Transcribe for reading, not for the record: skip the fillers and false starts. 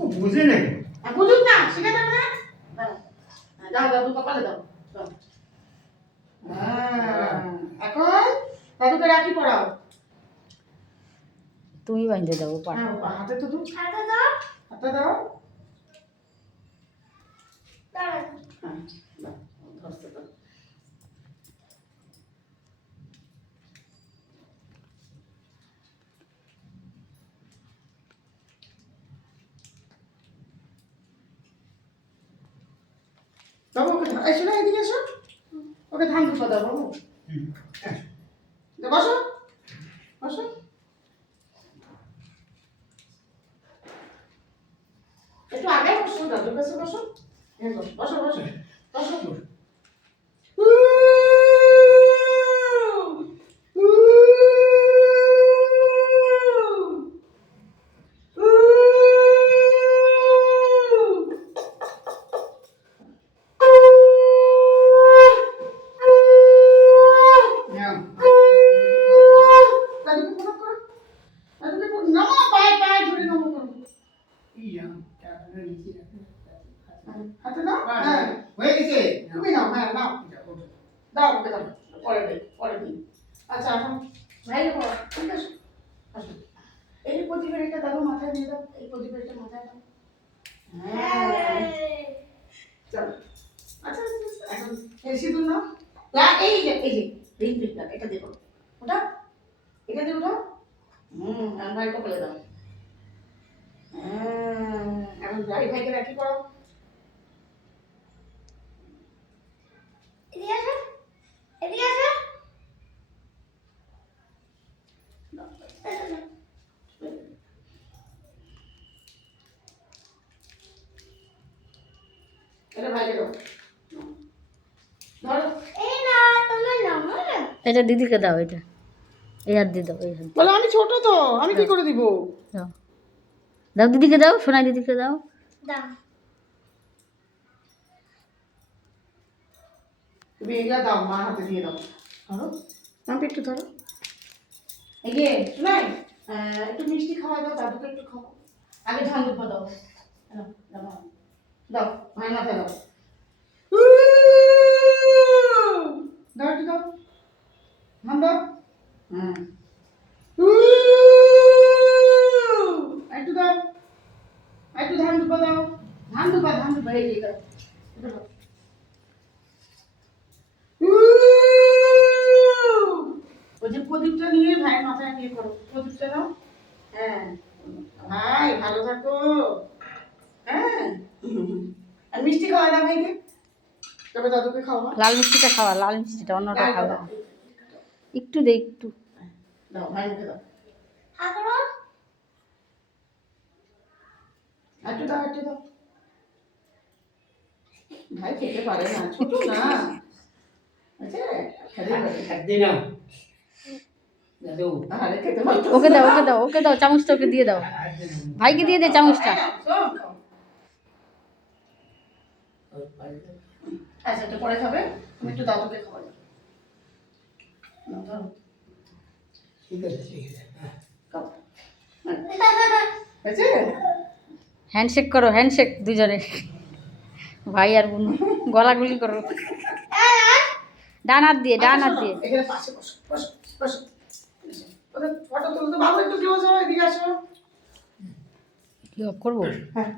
ও বুঝে নেই। বুঝুক না, শিখে দেবে না। দাও দাদু কপালে দাও। এখন দাদুকে রাখি পড়াও। তুমি বাঁধতে দাও পা। হাতে তো তুমি হাতে দাও, হাতে দাও। হ্যাঁ, দাও, ধরতে দাও। বাবু ওকে এসো না, এদিকে এসো। ওকে ধান দুপা দাও বাবু। বসো বসো। একটু আগে বসো, দাদুর কাছে বসো। বসো বসো বসো। হাতে দাও। হ্যাঁ হয়ে গেছে। তুমি নাও, হ্যাঁ নাও। দাও ওকে দাও, পরে দিই পরে দিই। আচ্ছা এখন ভাইকে পড়া, ঠিক আছে? আসো, এই প্রদীপের এটা দাদু মাথায় দিয়ে দাও, এই প্রদীপের এটা মাথায় দাও। হ্যাঁ চলো। আচ্ছা এখন এই সিঁদুর নাও। এই যে রিং ফিঙ্গার এটা দেখো, ওটা এটা দিয়ে ওঠাও। আর ভাই কপালে দাও। এখন ভাইকে রাখি পড়াও। এদিকে আসো, এদিকে আসো। এটা ভাইকে দাও। ধরো। এই না, তুমি নাও না। এটা দিদিকে দাও, এটা এই হাত দিয়ে দাও, এই হাত বলে আমি ছোট তো, আমি কি করে দিব? দাও। দাও দিদিকে দাও, সোনাই দিদিকে দাও। দাও। তুমি এগুলা দাও, মা হাতে দিয়ে দাও। ধরো, আমি একটু ধরো। এই যে শোনাই, একটু মিষ্টি খাওয়া দাও, দাদুকে একটু খাও। আগে ধান দুপা দাও। দাও দাও দাও, মায়ের মাথায় দাও। দাও একটু দাও, ধান দাও। হ্যাঁ একটু দাও, একটু ধান দুপা দাও। ধান দুপা এই যে দাও। এটা দাও। ওই যে প্রদীপটা নিয়ে ভাইয়ের মাথায় নিয়ে করো, প্রদীপটা নাও। হ্যাঁ ভাই ভালো থাকো। হ্যাঁ আর মিষ্টি খাওয়া দাও ভাইকে, তবে দাদুকে খাওয়া। লাল মিষ্টিটা খাওয়া, লাল মিষ্টিটা অন্যটা খাওয়া। একটু দে, একটু দাও ভাই মুখে দাও। একটু দাও, একটু দাও। ভাই খেতে পারে না, ছোট না। আচ্ছা খেতে পারে। একদিন নাও দাদু। আরে খেতে পারে। ওকে দাও, ওকে দাও, ওকে দাও, চামচটা ওকে দিয়ে দাও। ভাইকে দিয়ে দে চামচটা। আচ্ছা এটা পরে খাবে, তুমি একটু দাদুকে খাওয়া দাও। ধরো ঠিক আছে ঠিক আছে। খাও। হয়েছে? হ্যান্ডশেক করো, হ্যান্ডশেক দুজনে, ভাই আর বোন গলাগুলি করো। ডান হাত দিয়ে, ডান হাত দিয়ে। এখানে পাশে বসো বসো বসো। ওদের ফটো তুলতে বাবু একটু ক্লোজ হও, এদিকে আসো। কি করবো? হ্যাঁ